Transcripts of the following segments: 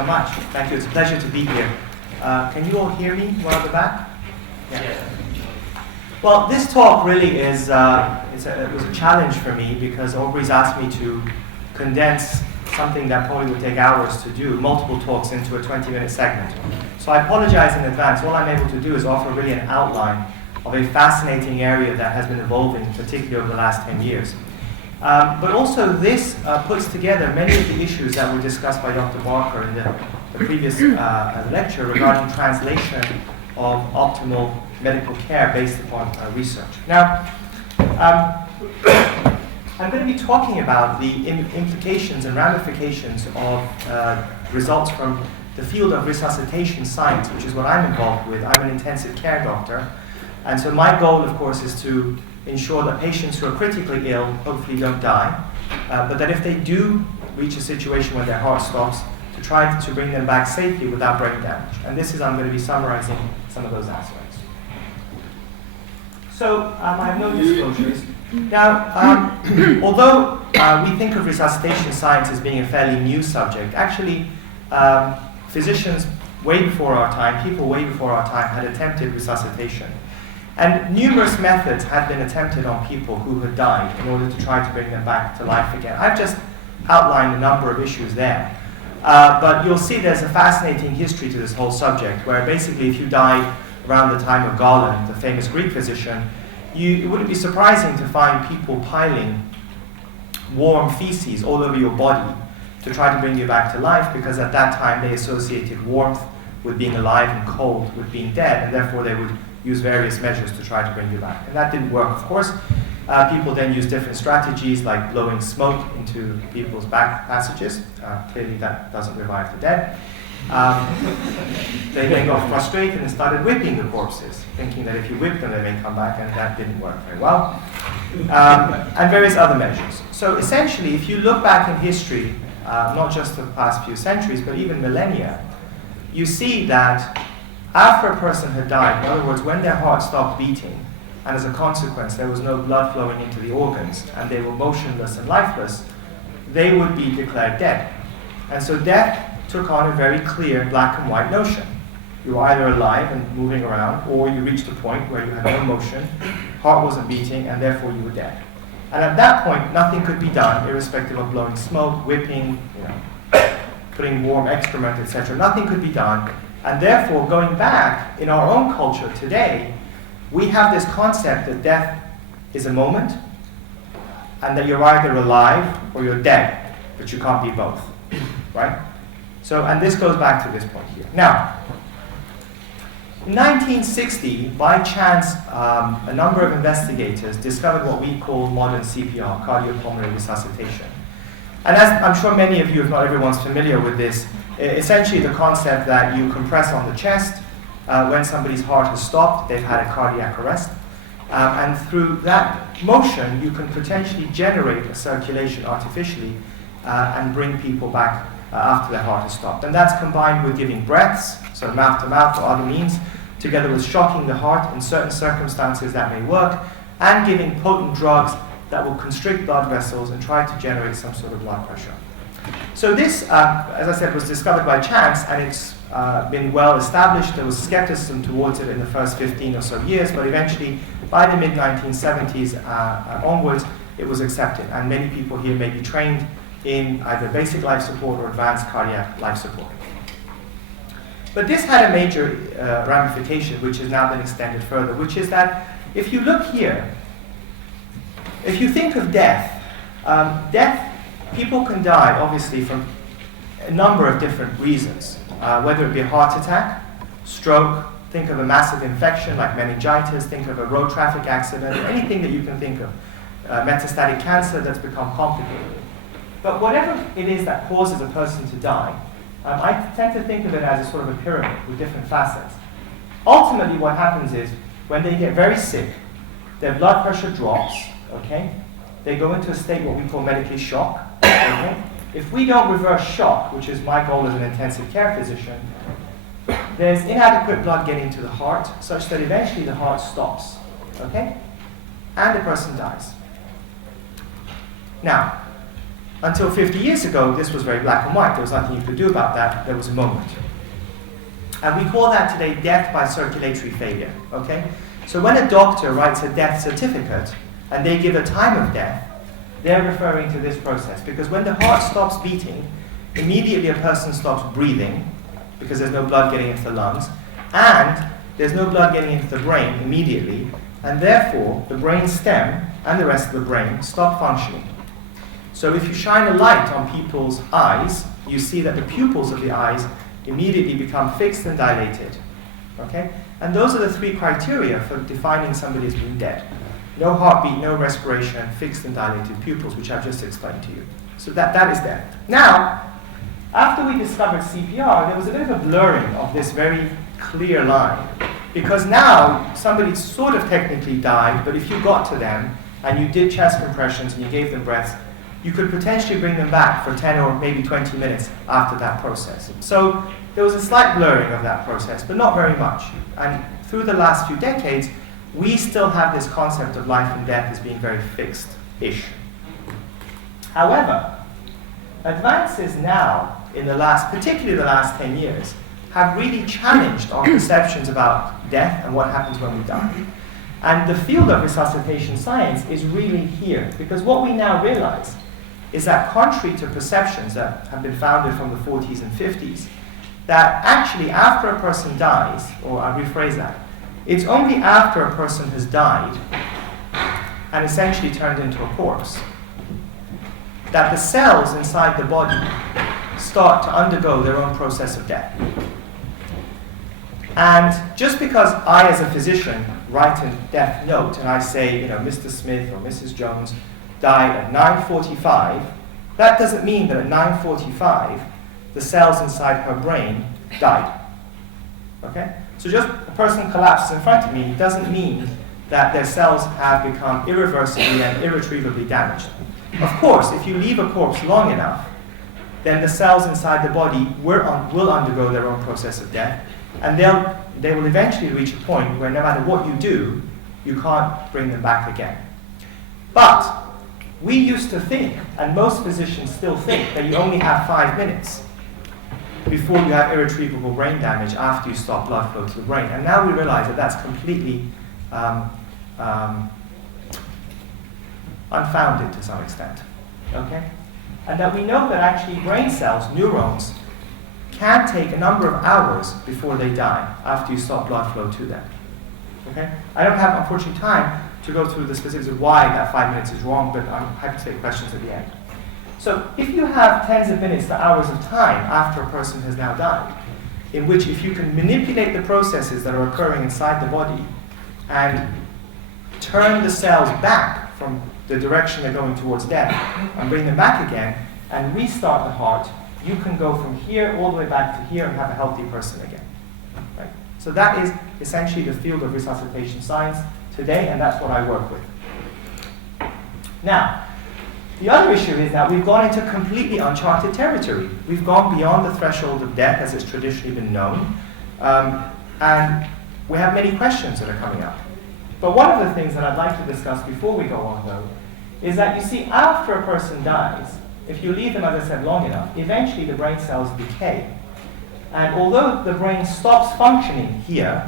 so much. Thank you. It's a pleasure to be here. Can you all hear me well at the back? Yeah. Well, this talk really is, it was a challenge for me because Aubrey's asked me to condense something that probably would take hours to do, multiple talks into a 20-minute segment. So I apologize in advance. All I'm able to do is offer really an outline of a fascinating area that has been evolving, particularly over the last 10 years. But also this puts together many of the issues that were discussed by Dr. Barker in the previous lecture regarding translation of optimal medical care based upon research. Now, I'm going to be talking about the implications and ramifications of results from the field of resuscitation science, which is what I'm involved with. I'm an intensive care doctor. And so my goal, of course, is to ensure that patients who are critically ill hopefully don't die, but that if they do reach a situation where their heart stops, to try to bring them back safely without brain damage. And this is, I'm going to be summarizing some of those aspects. So I have no disclosures. Now, although we think of resuscitation science as being a fairly new subject, actually physicians way before our time, people way before our time had attempted resuscitation. And numerous methods had been attempted on people who had died in order to try to bring them back to life again. I've just outlined a number of issues there. But you'll see there's a fascinating history to this whole subject, where basically if you died around the time of Galen, the famous Greek physician, it wouldn't be surprising to find people piling warm feces all over your body to try to bring you back to life, because at that time they associated warmth with being alive and cold with being dead, and therefore they would use various measures to try to bring you back. And that didn't work, of course. People then used different strategies like blowing smoke into people's back passages. Clearly that doesn't revive the dead. They then got frustrated and started whipping the corpses, thinking that if you whip them they may come back, and that didn't work very well. And various other measures. So essentially, if you look back in history, not just the past few centuries, but even millennia, you see that after a person had died, in other words, when their heart stopped beating, and as a consequence there was no blood flowing into the organs, and they were motionless and lifeless, they would be declared dead. And so death took on a very clear black and white notion. You were either alive and moving around, or you reached a point where you had no motion, heart wasn't beating, and therefore you were dead. And at that point, nothing could be done, irrespective of blowing smoke, whipping, putting warm excrement, etc. Nothing could be done. And therefore, going back in our own culture today, we have this concept that death is a moment, and that you're either alive or you're dead, but you can't be both, right? So, and this goes back to this point here. Now, in 1960, by chance, a number of investigators discovered what we call modern CPR, cardiopulmonary resuscitation. And as I'm sure many of you, if not everyone's familiar with this, essentially the concept that you compress on the chest when somebody's heart has stopped, they've had a cardiac arrest, and through that motion you can potentially generate a circulation artificially and bring people back after their heart has stopped. And that's combined with giving breaths, so mouth to mouth or other means, together with shocking the heart in certain circumstances that may work, and giving potent drugs that will constrict blood vessels and try to generate some sort of blood pressure. So this, as I said, was discovered by chance, and it's been well established. There was skepticism towards it in the first 15 or so years, but eventually, by the mid-1970s onwards, it was accepted, and many people here may be trained in either basic life support or advanced cardiac life support. But this had a major ramification, which has now been extended further, which is that if you look here, if you think of death, people can die, obviously, from a number of different reasons, whether it be a heart attack, stroke, think of a massive infection like meningitis, think of a road traffic accident, anything that you can think of, metastatic cancer that's become complicated. But whatever it is that causes a person to die, I tend to think of it as a sort of a pyramid with different facets. Ultimately, what happens is, when they get very sick, their blood pressure drops, okay? They go into a state what we call medically shock, okay? If we don't reverse shock, which is my goal as an intensive care physician, there's inadequate blood getting to the heart, such that eventually the heart stops, okay? And the person dies. Now, until 50 years ago, this was very black and white. There was nothing you could do about that. There was a moment. And we call that today death by circulatory failure, okay? So when a doctor writes a death certificate and they give a time of death, they're referring to this process. Because when the heart stops beating, immediately a person stops breathing because there's no blood getting into the lungs, and there's no blood getting into the brain immediately, and therefore the brain stem and the rest of the brain stop functioning. So if you shine a light on people's eyes, you see that the pupils of the eyes immediately become fixed and dilated. Okay? And those are the three criteria for defining somebody as being dead. No heartbeat, no respiration, fixed and dilated pupils, which I've just explained to you. So that is death. Now, after we discovered CPR, there was a bit of a blurring of this very clear line. Because now, somebody sort of technically died, but if you got to them and you did chest compressions and you gave them breaths, you could potentially bring them back for 10 or maybe 20 minutes after that process. So there was a slight blurring of that process, but not very much. And through the last few decades, we still have this concept of life and death as being very fixed-ish. However, advances now, in the last, particularly the last 10 years, have really challenged our perceptions about death and what happens when we die. And the field of resuscitation science is really here, because what we now realize is that contrary to perceptions that have been founded from the 40s and 50s, that actually after a person dies, or I'll rephrase that, it's only after a person has died and essentially turned into a corpse that the cells inside the body start to undergo their own process of death. And just because I, as a physician, write a death note and I say, Mr. Smith or Mrs. Jones died at 9:45, that doesn't mean that at 9:45 the cells inside her brain died. Okay? So just a person collapses in front of me doesn't mean that their cells have become irreversibly and irretrievably damaged. Of course, if you leave a corpse long enough, then the cells inside the body will undergo their own process of death, and they will eventually reach a point where no matter what you do, you can't bring them back again. But we used to think, and most physicians still think, that you only have 5 minutes before you have irretrievable brain damage after you stop blood flow to the brain. And now we realize that that's completely unfounded to some extent. Okay? And that we know that actually brain cells, neurons, can take a number of hours before they die after you stop blood flow to them. Okay? I don't have, unfortunately, time to go through the specifics of why that 5 minutes is wrong, but I'm happy to take questions at the end. So if you have tens of minutes to hours of time after a person has now died, in which if you can manipulate the processes that are occurring inside the body and turn the cells back from the direction they're going towards death and bring them back again and restart the heart, you can go from here all the way back to here and have a healthy person again. Right? So that is essentially the field of resuscitation science today, and that's what I work with. Now, the other issue is that we've gone into completely uncharted territory. We've gone beyond the threshold of death as it's traditionally been known, and we have many questions that are coming up. But one of the things that I'd like to discuss before we go on, though, is that you see, after a person dies, if you leave them, as I said, long enough, eventually the brain cells decay. And although the brain stops functioning here,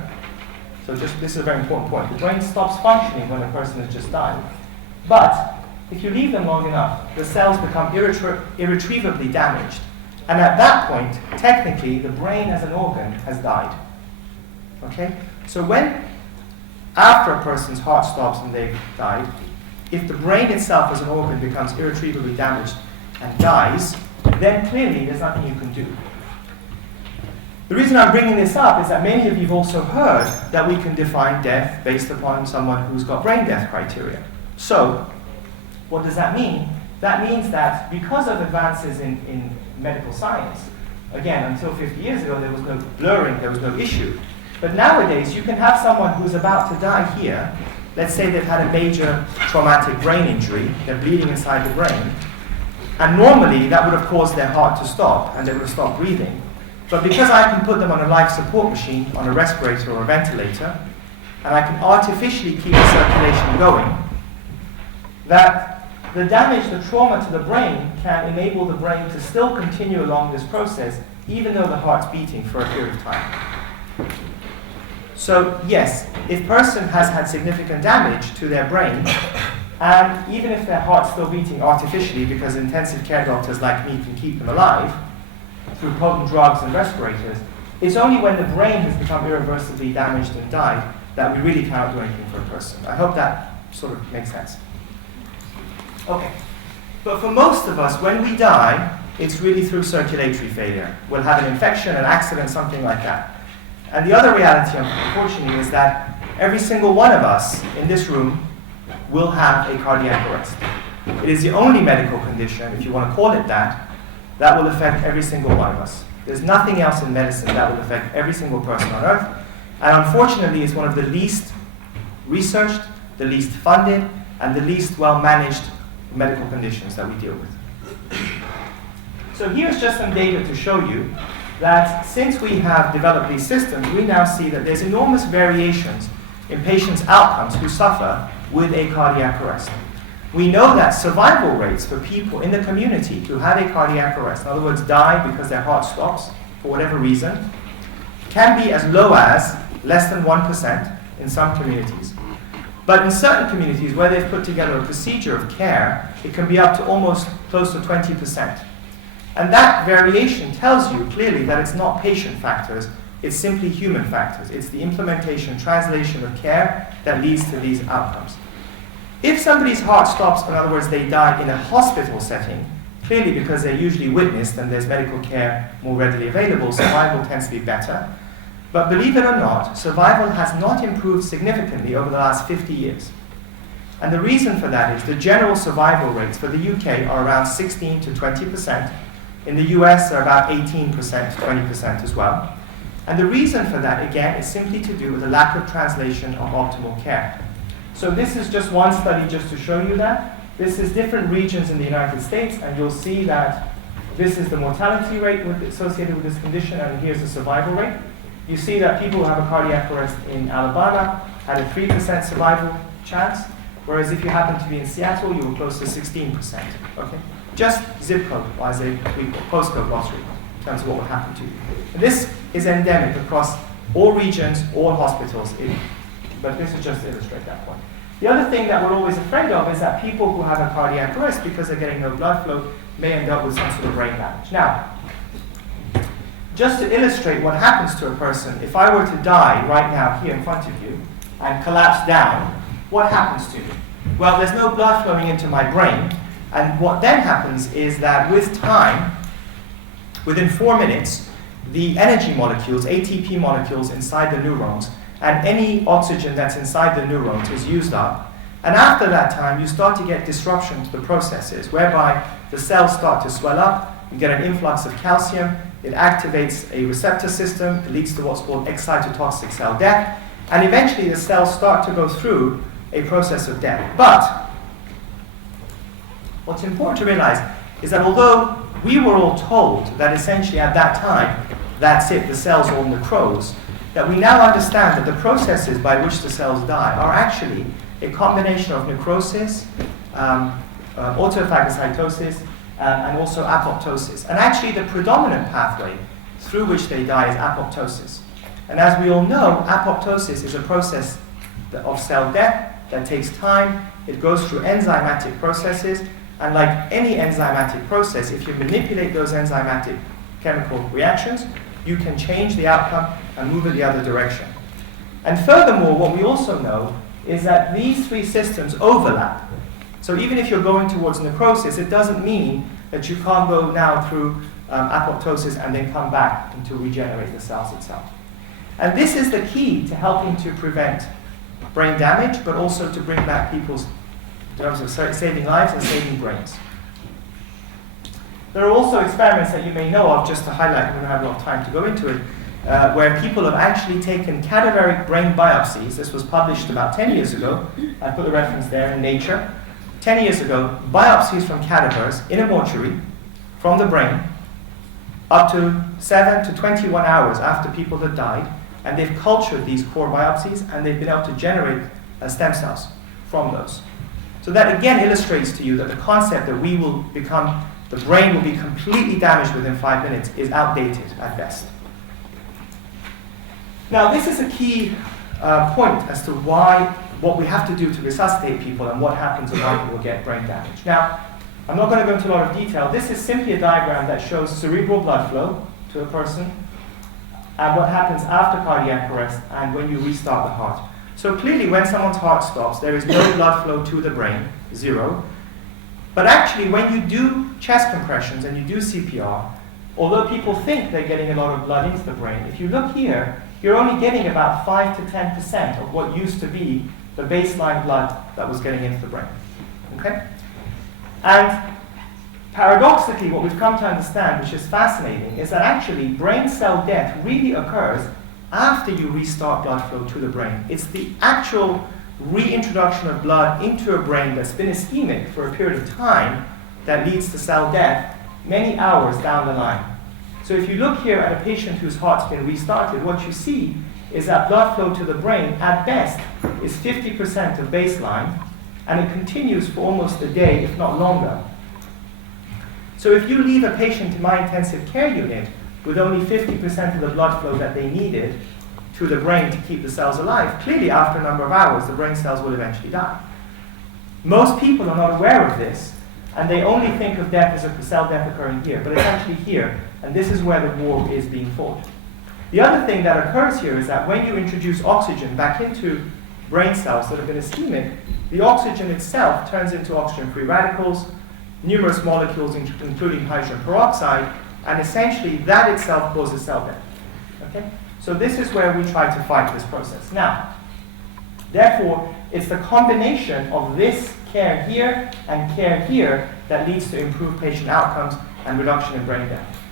so this is a very important point, the brain stops functioning when a person has just died, but if you leave them long enough, the cells become irretrievably damaged. And at that point, technically, the brain as an organ has died. Okay? So when, after a person's heart stops and they've died, if the brain itself as an organ becomes irretrievably damaged and dies, then clearly there's nothing you can do. The reason I'm bringing this up is that many of you have also heard that we can define death based upon someone who's got brain death criteria. So, what does that mean? That means that because of advances in medical science, again, until 50 years ago there was no blurring, there was no issue. But nowadays you can have someone who's about to die here, let's say they've had a major traumatic brain injury, they're bleeding inside the brain, and normally that would have caused their heart to stop and they would have stopped breathing. But because I can put them on a life support machine, on a respirator or a ventilator, and I can artificially keep the circulation going, that the damage, the trauma to the brain can enable the brain to still continue along this process even though the heart's beating for a period of time. So yes, if a person has had significant damage to their brain, and even if their heart's still beating artificially because intensive care doctors like me can keep them alive through potent drugs and respirators, it's only when the brain has become irreversibly damaged and died that we really cannot do anything for a person. I hope that sort of makes sense. Okay, but for most of us, when we die, it's really through circulatory failure. We'll have an infection, an accident, something like that. And the other reality, unfortunately, is that every single one of us in this room will have a cardiac arrest. It is the only medical condition, if you want to call it that, that will affect every single one of us. There's nothing else in medicine that will affect every single person on earth. And unfortunately, it's one of the least researched, the least funded, and the least well-managed medical conditions that we deal with. So here's just some data to show you that since we have developed these systems, we now see that there's enormous variations in patients' outcomes who suffer with a cardiac arrest. We know that survival rates for people in the community who have a cardiac arrest, in other words, die because their heart stops for whatever reason, can be as low as less than 1% in some communities. But in certain communities where they've put together a procedure of care, it can be up to almost close to 20%. And that variation tells you clearly that it's not patient factors, it's simply human factors. It's the implementation, translation of care that leads to these outcomes. If somebody's heart stops, in other words, they die in a hospital setting, clearly because they're usually witnessed and there's medical care more readily available, survival tends to be better. But believe it or not, survival has not improved significantly over the last 50 years. And the reason for that is the general survival rates for the UK are around 16 to 20%. In the US, they're about 18%, 20% as well. And the reason for that, again, is simply to do with the lack of translation of optimal care. So this is just one study just to show you that. This is different regions in the United States, and you'll see that this is the mortality rate associated with this condition, and here's the survival rate. You see that people who have a cardiac arrest in Alabama had a 3% survival chance, whereas if you happen to be in Seattle, you were close to 16%. Okay? Just zip code-wise, postcode lottery, in terms of what would happen to you. And this is endemic across all regions, all hospitals, but this is just to illustrate that point. The other thing that we're always afraid of is that people who have a cardiac arrest, because they're getting no blood flow, may end up with some sort of brain damage. Now, just to illustrate what happens to a person, if I were to die right now here in front of you and collapse down, what happens to me? Well, there's no blood flowing into my brain, and what then happens is that with time, within 4 minutes, the energy molecules, ATP molecules inside the neurons, and any oxygen that's inside the neurons is used up. And after that time, you start to get disruption to the processes, whereby the cells start to swell up, you get an influx of calcium, it activates a receptor system, it leads to what's called excitotoxic cell death, and eventually the cells start to go through a process of death. But what's important to realize is that although we were all told that essentially at that time, that's it, the cells all necrose, that we now understand that the processes by which the cells die are actually a combination of necrosis, autophagocytosis, and also apoptosis. And actually the predominant pathway through which they die is apoptosis. And as we all know, apoptosis is a process of cell death that takes time. It goes through enzymatic processes, and like any enzymatic process, if you manipulate those enzymatic chemical reactions, you can change the outcome and move it the other direction. And furthermore, what we also know is that these three systems overlap. So even if you're going towards necrosis, it doesn't mean that you can't go now through apoptosis and then come back and to regenerate the cells itself. And this is the key to helping to prevent brain damage, but also to bring back people's, in terms of saving lives and saving brains. There are also experiments that you may know of, just to highlight, we don't have a lot of time to go into it, where people have actually taken cadaveric brain biopsies. This was published about 10 years ago. I put the reference there in Nature. 10 years ago, biopsies from cadavers in a mortuary from the brain up to 7 to 21 hours after people had died, and they've cultured these core biopsies and they've been able to generate stem cells from those. So that again illustrates to you that the concept that the brain will be completely damaged within 5 minutes is outdated at best. Now this is a key point as to what we have to do to resuscitate people and what happens when people get brain damage. Now, I'm not going to go into a lot of detail. This is simply a diagram that shows cerebral blood flow to a person and what happens after cardiac arrest and when you restart the heart. So clearly when someone's heart stops, there is no blood flow to the brain, 0. But actually when you do chest compressions and you do CPR, although people think they're getting a lot of blood into the brain, if you look here, you're only getting about 5 to 10% of what used to be the baseline blood that was getting into the brain. Okay? And paradoxically, what we've come to understand, which is fascinating, is that actually brain cell death really occurs after you restart blood flow to the brain. It's the actual reintroduction of blood into a brain that's been ischemic for a period of time that leads to cell death many hours down the line. So if you look here at a patient whose heart's been restarted, what you see is that blood flow to the brain, at best, is 50% of baseline, and it continues for almost a day, if not longer. So if you leave a patient in my intensive care unit with only 50% of the blood flow that they needed to the brain to keep the cells alive, clearly after a number of hours, the brain cells will eventually die. Most people are not aware of this, and they only think of death as a cell death occurring here, but it's actually here, and this is where the war is being fought. The other thing that occurs here is that when you introduce oxygen back into brain cells that have been ischemic, the oxygen itself turns into oxygen-free radicals, numerous molecules including hydrogen peroxide, and essentially that itself causes cell death. Okay? So this is where we try to fight this process. Now, therefore, it's the combination of this care here and care here that leads to improved patient outcomes and reduction in brain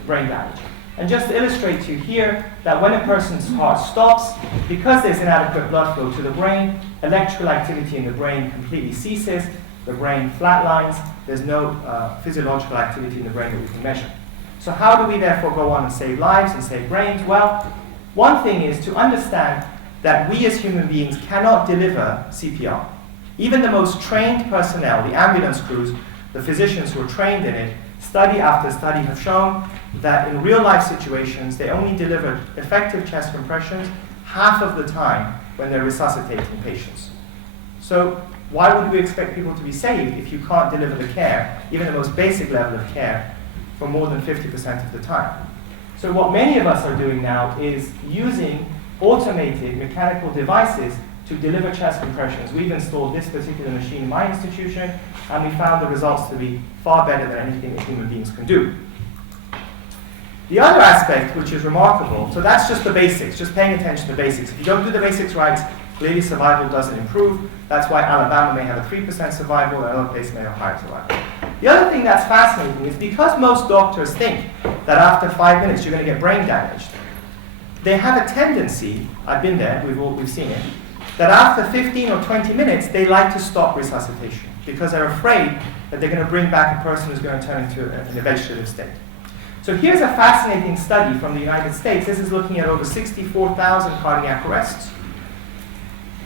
damage. And just to illustrate to you here that when a person's heart stops, because there's inadequate blood flow to the brain, electrical activity in the brain completely ceases, the brain flatlines, there's no physiological activity in the brain that we can measure. So how do we therefore go on and save lives and save brains? Well, one thing is to understand that we as human beings cannot deliver CPR. Even the most trained personnel, the ambulance crews, the physicians who are trained in it, study after study have shown that in real life situations, they only deliver effective chest compressions half of the time when they're resuscitating patients. So why would we expect people to be saved if you can't deliver the care, even the most basic level of care, for more than 50% of the time? So what many of us are doing now is using automated mechanical devices to deliver chest compressions. We've installed this particular machine in my institution, and we found the results to be far better than anything that human beings can do. The other aspect, which is remarkable, so that's just the basics, just paying attention to the basics. If you don't do the basics right, clearly survival doesn't improve. That's why Alabama may have a 3% survival, and another place may have a higher survival. The other thing that's fascinating is because most doctors think that after 5 minutes you're going to get brain damaged, they have a tendency, I've been there, we've seen it, that after 15 or 20 minutes, they like to stop resuscitation because they're afraid that they're going to bring back a person who's going to turn into a vegetative state. So here's a fascinating study from the United States. This is looking at over 64,000 cardiac arrests.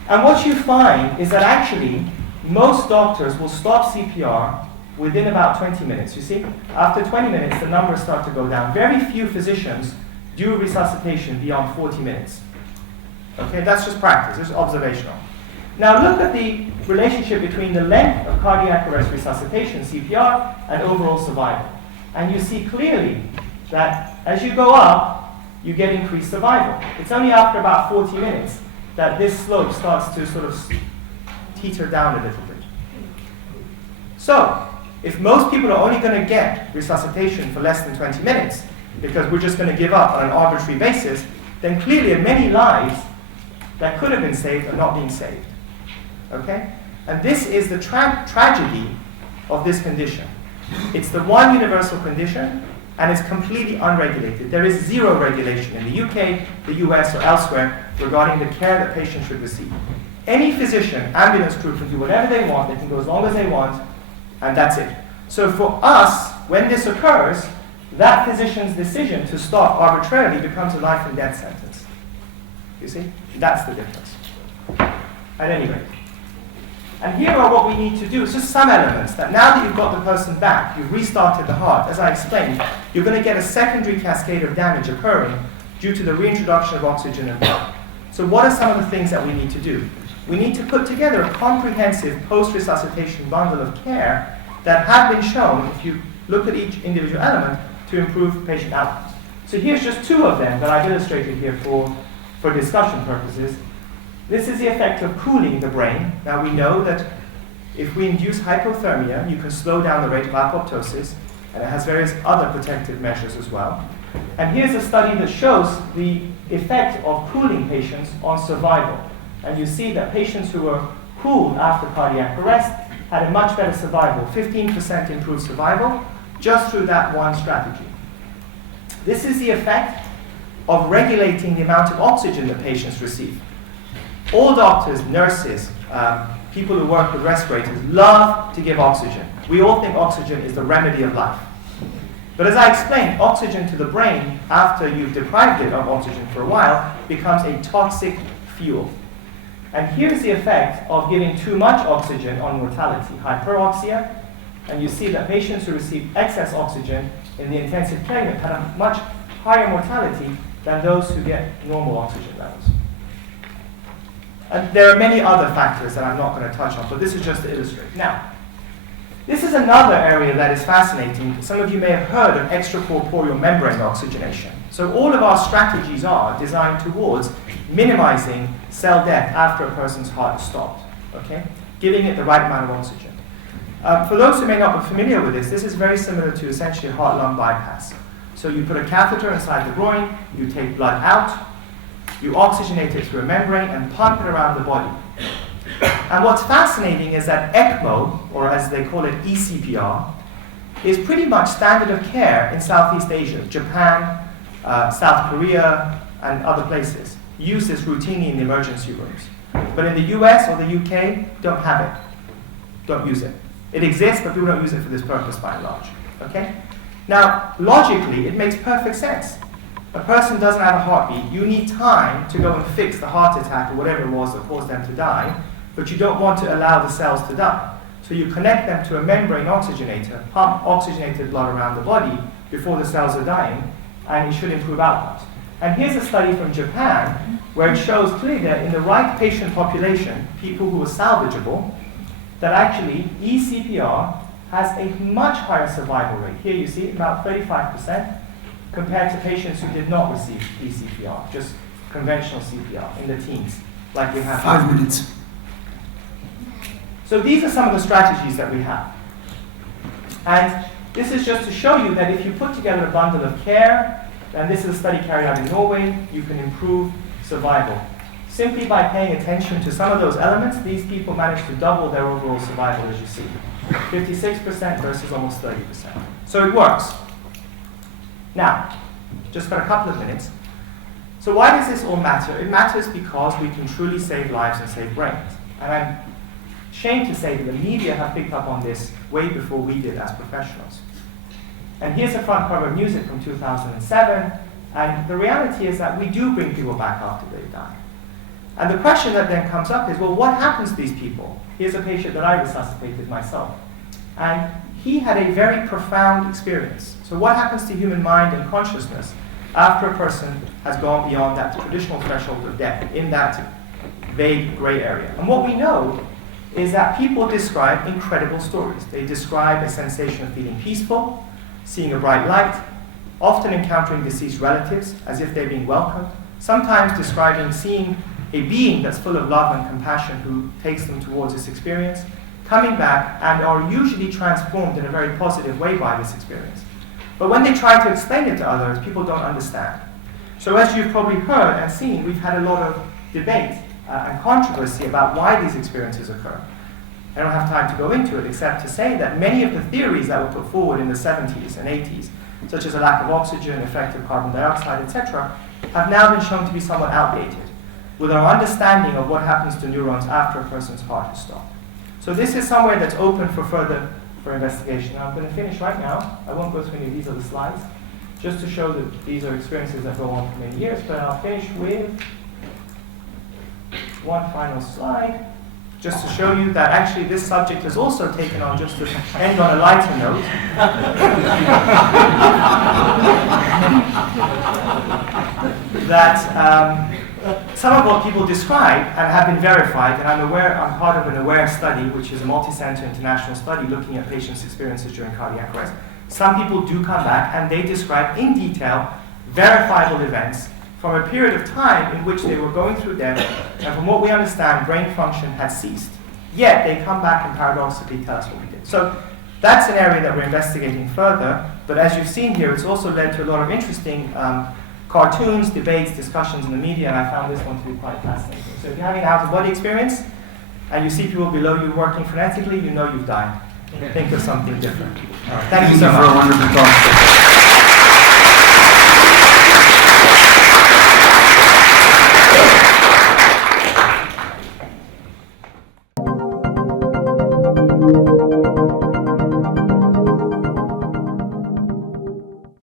And what you find is that actually, most doctors will stop CPR within about 20 minutes. You see, after 20 minutes, the numbers start to go down. Very few physicians do resuscitation beyond 40 minutes. Okay, that's just practice, it's observational. Now look at the relationship between the length of cardiac arrest resuscitation, CPR, and overall survival. And you see clearly that as you go up, you get increased survival. It's only after about 40 minutes that this slope starts to sort of teeter down a little bit. So, if most people are only going to get resuscitation for less than 20 minutes, because we're just going to give up on an arbitrary basis, then clearly many lives that could have been saved are not being saved. Okay? And this is the tragedy of this condition. It's the one universal condition, and it's completely unregulated. There is zero regulation in the UK, the US, or elsewhere regarding the care that patients should receive. Any physician, ambulance crew can do whatever they want, they can go as long as they want, and that's it. So for us, when this occurs, that physician's decision to stop arbitrarily becomes a life and death sentence. You see? That's the difference. At any rate. And here are what we need to do. It's just some elements that now that you've got the person back, you've restarted the heart, as I explained, you're going to get a secondary cascade of damage occurring due to the reintroduction of oxygen and blood. So what are some of the things that we need to do? We need to put together a comprehensive post-resuscitation bundle of care that have been shown, if you look at each individual element, to improve patient outcomes. So here's just two of them that I've illustrated here for discussion purposes. This is the effect of cooling the brain. Now we know that if we induce hypothermia, you can slow down the rate of apoptosis, and it has various other protective measures as well. And here's a study that shows the effect of cooling patients on survival. And you see that patients who were cooled after cardiac arrest had a much better survival, 15% improved survival, just through that one strategy. This is the effect of regulating the amount of oxygen that patients receive. All doctors, nurses, people who work with respirators love to give oxygen. We all think oxygen is the remedy of life. But as I explained, oxygen to the brain, after you've deprived it of oxygen for a while, becomes a toxic fuel. And here's the effect of giving too much oxygen on mortality, hyperoxia. And you see that patients who receive excess oxygen in the intensive care unit had a much higher mortality than those who get normal oxygen levels. And there are many other factors that I'm not going to touch on, but this is just to illustrate. Now, this is another area that is fascinating. Some of you may have heard of extra-corporeal membrane oxygenation. So all of our strategies are designed towards minimizing cell death after a person's heart is stopped, okay? Giving it the right amount of oxygen. For those who may not be familiar with this is very similar to essentially a heart-lung bypass. So you put a catheter inside the groin, you take blood out, you oxygenate it through a membrane and pump it around the body. And what's fascinating is that ECMO, or as they call it ECPR, is pretty much standard of care in Southeast Asia, Japan, South Korea, and other places. Use this routinely in the emergency rooms. But in the US or the UK, don't have it. Don't use it. It exists, but people don't use it for this purpose by and large. Okay? Now, logically, it makes perfect sense. A person doesn't have a heartbeat. You need time to go and fix the heart attack or whatever it was that caused them to die, but you don't want to allow the cells to die. So you connect them to a membrane oxygenator, pump oxygenated blood around the body before the cells are dying, and it should improve outcomes. And here's a study from Japan where it shows clearly that in the right patient population, people who are salvageable, that actually eCPR has a much higher survival rate. Here you see about 35% compared to patients who did not receive eCPR, just conventional CPR in the teens, like we have. 5 minutes. So these are some of the strategies that we have. And this is just to show you that if you put together a bundle of care, and this is a study carried out in Norway, you can improve survival. Simply by paying attention to some of those elements, these people managed to double their overall survival, as you see. 56% versus almost 30%. So it works. Now, just got a couple of minutes. So why does this all matter? It matters because we can truly save lives and save brains. And I'm ashamed to say that the media have picked up on this way before we did as professionals. And here's a front cover of Music from 2007. And the reality is that we do bring people back after they die. And the question that then comes up is, well, what happens to these people? Here's a patient that I resuscitated myself. And he had a very profound experience. So what happens to human mind and consciousness after a person has gone beyond that traditional threshold of death, in that vague gray area? And what we know is that people describe incredible stories. They describe a sensation of feeling peaceful, seeing a bright light, often encountering deceased relatives as if they're being welcomed, sometimes describing seeing a being that's full of love and compassion who takes them towards this experience, coming back and are usually transformed in a very positive way by this experience. But when they try to explain it to others, people don't understand. So as you've probably heard and seen, we've had a lot of debate and controversy about why these experiences occur. I don't have time to go into it except to say that many of the theories that were put forward in the 70s and 80s, such as a lack of oxygen, effect of carbon dioxide, etc., have now been shown to be somewhat outdated, with our understanding of what happens to neurons after a person's heart is stopped. So this is somewhere that's open for investigation. Now I'm going to finish right now. I won't go through any of these other slides, just to show that these are experiences that go on for many years, but I'll finish with one final slide. just to show you that actually this subject has also taken on, just to end on a lighter note, that some of what people describe and have been verified, and I'm part of an AWARE study, which is a multi-center international study looking at patients' experiences during cardiac arrest. Some people do come back and they describe in detail verifiable events from a period of time in which they were going through death, and from what we understand, brain function had ceased. Yet they come back and paradoxically tell us what we did. So that's an area that we're investigating further, but as you've seen here, it's also led to a lot of interesting cartoons, debates, discussions in the media, and I found this one to be quite fascinating. So if you're having an out-of-body experience, and you see people below you working frenetically, you know you've died. Think of something different. All right, thank you so much. For a wonderful talk.